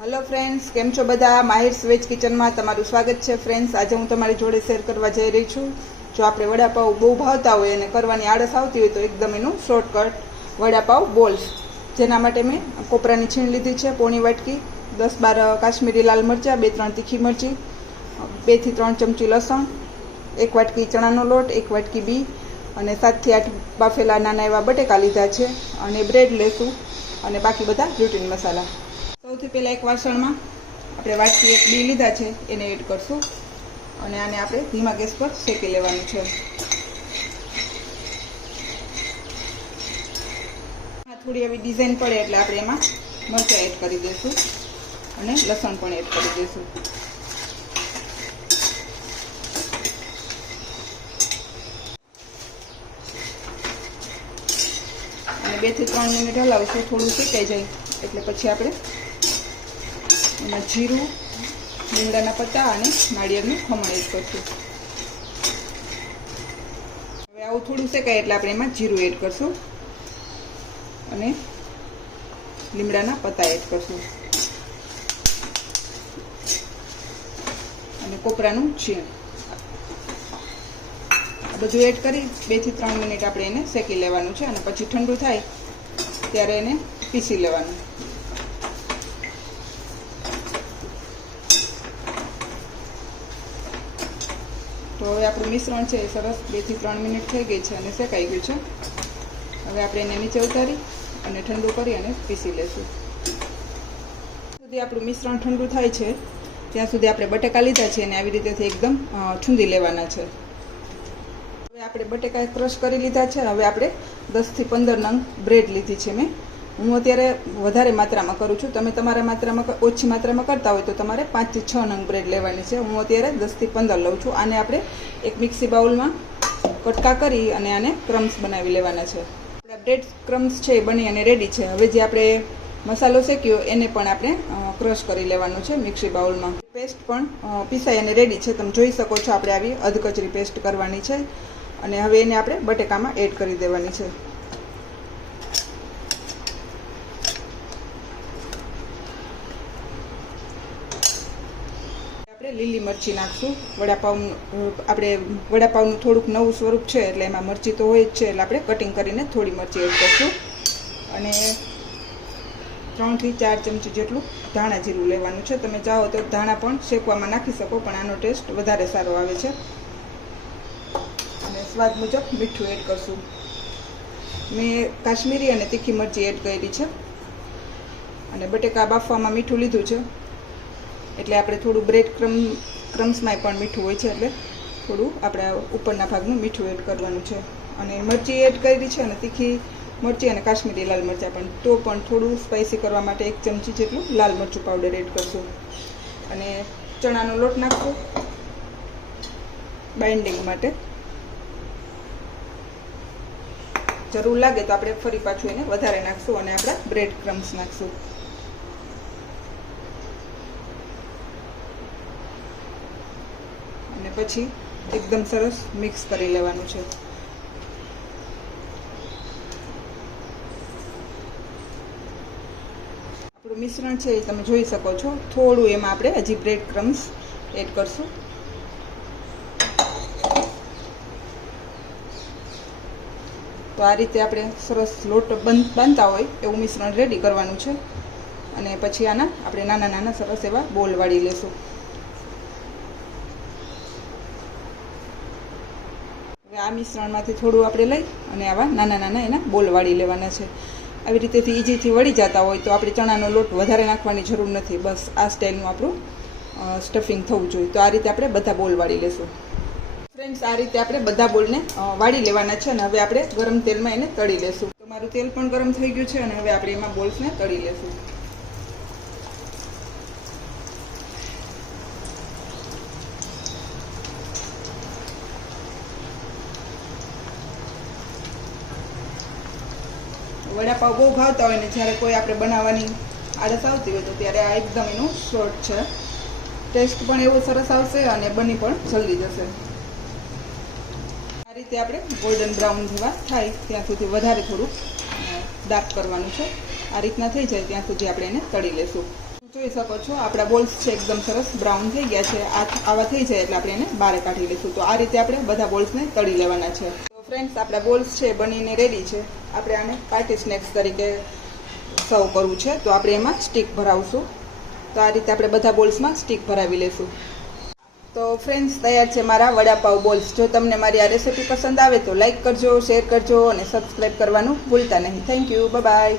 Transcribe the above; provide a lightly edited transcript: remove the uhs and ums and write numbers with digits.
Hello friends, केम छो बधा। माहिर्स veg kitchen में तमारुं स्वागत है। फ्रेंड्स, आज हूँ तमारी जोड़े शेर करवा जई रही छूँ। जो आपणे वडापाव बहु भावता होय अने करवानी आळस आवती होय तो एकदम एनुं शॉर्टकट वडापाव बोल्स, जेना माटे मैं कोपरानी छीण लीधी है, पोणी वाटकी, 10-12 काश्मीरी लाल मरचा, 2-3 तीखी मरची, 2 થી 3 चमची लसण, 1 वाटकी चणानो लोट, 1 वाटकी बी અને 7 થી 8 બાફેલા નાના એવા બટેકા લીધા છે અને બ્રેડ લેશું અને બાકી બધા રૂટીન મસાલા। સૌથી પહેલાં એક વાસણમાં આપણે વાટકી એક બી લીધા છે એને એડ કરશું અને આને આપણે ધીમા ગેસ પર શેકી લેવાનું છે। થોડી એવી ડિઝાઇન પડે એટલે આપણે એમાં મરચાં એડ કરી દઈશું અને લસણ પણ એડ કરી દઈશું। અને 2 થી 3 મિનિટ હલાવશું, થોડું શેકાઈ જાય એટલે પછી આપણે એમાં જીરું, લીમડાના પત્તા અને નાળિયેરનું ખમણ એડ કરશું। હવે આવું થોડું શેકાય એટલે આપણે એમાં જીરું એડ કરશું અને લીમડાના પત્તા એડ કરશું અને કોપરાનું છીણ બધું એડ કરી 2 થી 3 મિનિટ આપણે એને શેકી લેવાનું છે અને પછી ઠંડુ થાય ત્યારે એને પીસી લેવાનું। તો હવે આપણું મિશ્રણ છે એ સરસ 2 થી 3 મિનિટ થઈ ગઈ છે અને શેકાઈ ગયું છે। હવે આપણે એને નીચે ઉતારી અને ઠંડુ કરી અને પીસી લેશું। સુધી આપણું મિશ્રણ ઠંડુ થાય છે ત્યાં સુધી આપણે બટેકા લીધા છે અને આવી રીતે એકદમ છૂંદી લેવાના છે। હવે આપણે બટેકા ક્રશ કરી લીધા છે। હવે આપણે 10 થી 15 નંગ બ્રેડ લીધી છે મેં। હું અત્યારે વધારે માત્રામાં કરું છું, તમે તમારા માત્રામાં ઓછી માત્રામાં કરતા હોય તો તમારે 5 થી 6 નંગ બ્રેડ લેવાની છે। હું અત્યારે 10 થી 15 લઉં છું। આને આપણે એક મિક્સી બાઉલમાં કટકા કરી અને આને ક્રમ્સ બનાવી લેવાના છે। આપણા બ્રેડ ક્રમ્સ છે એ બની અને રેડી છે। હવે જે આપણે મસાલો શેક્યો એને પણ આપણે ક્રશ કરી લેવાનું છે મિક્સી બાઉલમાં। પેસ્ટ પણ પીસાઈ અને રેડી છે, તમે જોઈ શકો છો। આપણે આવી અધકચરી પેસ્ટ કરવાની છે અને હવે એને આપણે બટેકામાં એડ કરી દેવાની છે। આપણે લીલી મરચી નાખશું। આપણે વડાપાવનું થોડુંક નવું સ્વરૂપ છે એટલે એમાં મરચી તો હોય જ છે, એટલે આપણે કટિંગ કરીને થોડી મરચી એડ કરશું અને 3 થી 4 ચમચી જેટલું ધાણા જીરું લેવાનું છે। તમે ચાહો તો ધાણા પણ શેકવામાં નાખી શકો, પણ આનો ટેસ્ટ વધારે સારો આવે છે। અને સ્વાદ મુજબ મીઠું એડ કરશું। મેં કાશ્મીરી અને તીખી મરચી એડ કરી છે અને બટેકા બાફવામાં મીઠું લીધું છે એટલે આપણે થોડું બ્રેડ ક્રમ્સમાં પણ મીઠું હોય છે એટલે થોડું આપણે ઉપરના ભાગનું મીઠું એડ કરવાનું છે। અને મરચી એડ કરી છે અને તીખી મરચી અને કાશ્મીરી લાલ મરચાં પણ, તો પણ થોડું સ્પાઇસી કરવા માટે 1 ચમચી જેટલું લાલ મરચું પાવડર એડ કરશું અને ચણાનો લોટ નાખશું બાઇન્ડિંગ માટે। જરૂર લાગે તો આપણે ફરી પાછું એને વધારે નાખશું અને આપણા બ્રેડ ક્રમ્સ નાખશું। અને પછી એકદમ સરસ મિક્સ કરી લેવાનું છે। આપણું મિશ્રણ છે એ તમે જોઈ શકો છો। થોડું એમાં આપણે હજી બ્રેડ ક્રમ્સ એડ કરશું। તો આ રીતે આપણે સરસ લોટ બાંધતા હોય એવું મિશ્રણ રેડી કરવાનું છે અને પછી આના આપણે નાના નાના સરસ એવા બોલ વાળી લેશું। હવે આ મિશ્રણમાંથી થોડું આપણે લઈ અને આવા નાના નાના એના બોલ વાળી લેવાના છે। આવી રીતેથી ઇઝીથી વળી જતા હોય તો આપણે ચણાનો લોટ વધારે નાખવાની જરૂર નથી, બસ આ સ્ટાઇલનું આપણું સ્ટફિંગ થવું જોઈએ। તો આ રીતે આપણે બધા બોલ વાળી લેશું। ફ્રેન્ડ્સ, આ રીતે આપણે બધા બોલને વાળી લેવાના છે અને હવે આપણે ગરમ તેલમાં એને તળી લેશું। તો મારું તેલ પણ ગરમ થઈ ગયું છે અને હવે આપણે એમાં બોલ્સને તળી લેશું। વડાપાવ બહુ ભાવતા હોય ને જ્યારે કોઈ આપણે બનાવવાની આળસ આવતી હોય તો ત્યારે આ એકદમ એનું શોર્ટ છે। ટેસ્ટ પણ એવો સરસ આવશે અને બની પણ જલ્દી જશે। આ રીતે આપણે ગોલ્ડન બ્રાઉન જેવા થાય ત્યાં સુધી વધારે થોડું ડાર્ક કરવાનું છે। આ રીતના થઈ જાય ત્યાં સુધી આપણે એને તળી લેશું। જોઈ શકો છો આપણા બોલ્સ છે એકદમ સરસ બ્રાઉન થઈ ગયા છે. આવા થઈ જાય એટલે આપણે એને બહાર કાઢી લઈશું. તો આ રીતે આપણે બધા બોલ્સને તળી લેવાના છે. તો ફ્રેન્ડ્સ આપણા બોલ્સ છે બનીને રેડી છે. આપણે આને પાર્ટી સ્નેક્સ તરીકે સર્વ કરવું છે. તો આપણે એમાં સ્ટીક ભરાવશું. તો આ રીતે આપણે બધા બોલ્સમાં સ્ટીક ભરાવી લઈશું. તો ફ્રેન્ડ્સ તૈયાર છે મારા વડાપાવ બોલ્સ. જો તમને મારી આ રેસીપી પસંદ આવે તો લાઈક કરજો, શેર કરજો અને સબસ્ક્રાઈબ કરવાનું ભૂલતા નહીં. Thank you, bye bye.